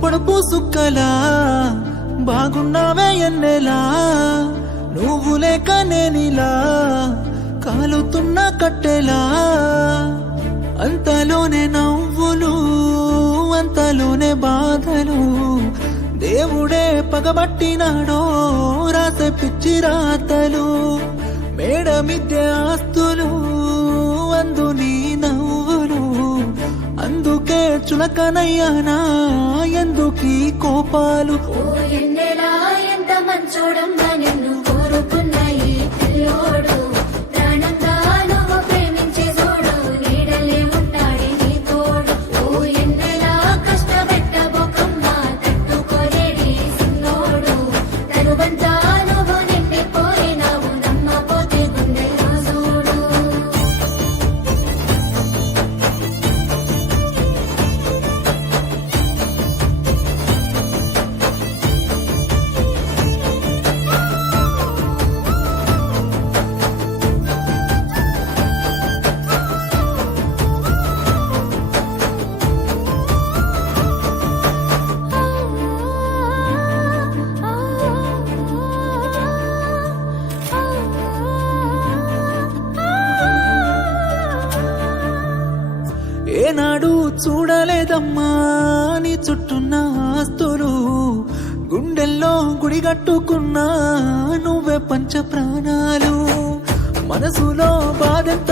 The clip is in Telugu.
పొడుపు సుక్కలా బాగున్నావే ఎన్నెలా నువ్వు లేక నేనిలా కాలుతున్న కట్టెలా అంతలోనే నవ్వులు అంతలోనే బాధలు దేవుడే పగబట్టినాడో రాసే పిచ్చి రాతలు మేడ మిద్దె ఆస్తులు అందు నీ నవ్వులు అందుకే చులకనయ్యానా ఎందుకీ కోపాలు ఓ ఎన్నెలా ఎంత మంచోడమ్మా నిన్ను కోరుకున్న ఈ పిల్లోడు ప్రాణంగా నువ్వు ప్రేమించే చూడు నీడలే ఉంటాడే నీ తోడు ఓ ఎన్నెలా కష్టపెట్టబోకమ్మా తట్టుకోలేడి సిన్నోడు తనువంతా నువ్వు నిండిపోయినావు నమ్మపోతే గుండెల్లో చూడు ఏనాడు చూడలేదమ్మా నీ చుట్టున్న ఆస్తులు గుండెల్లో గుడిగట్టుకున్నా నువ్వే పంచ ప్రాణాలు మనసులో బాధెంత